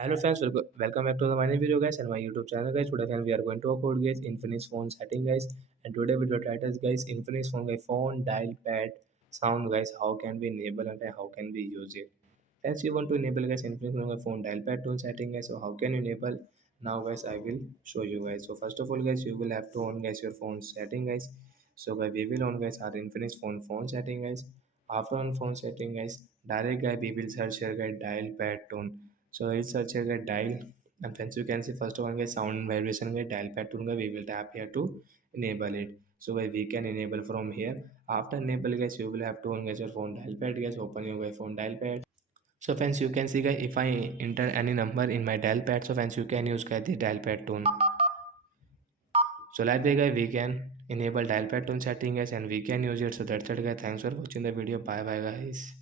Hello friends, welcome back to my new video guys and my YouTube channel guys. Today we are going to upload guys Infinix phone setting guys, and today video title is guys Infinix phone dial pad sound guys. How can we enable and how can we use it? As you want to enable guys Infinix phone dial pad tone setting guys. So how can you enable? Now guys I will show you guys. So first of all guys you will have to on guys your phone setting guys. So guys we will on guys our Infinix phone setting guys. After on phone setting guys, direct guy we will search here guys dial pad tone. So it's such a good dial, and friends you can see first one guys sound vibration guys dial pad tune guys we will tap here to enable it. So guys we can enable from here. After enable guys you will have to on guys your phone dial pad guys, open your guys phone dial pad. So friends you can see guys if I enter any number in my dial pad, so friends you can use guys the dial pad tone. So like that guys we can enable dial pad tone setting guys and we can use it. So that's it guys, thanks for watching the video, bye bye guys.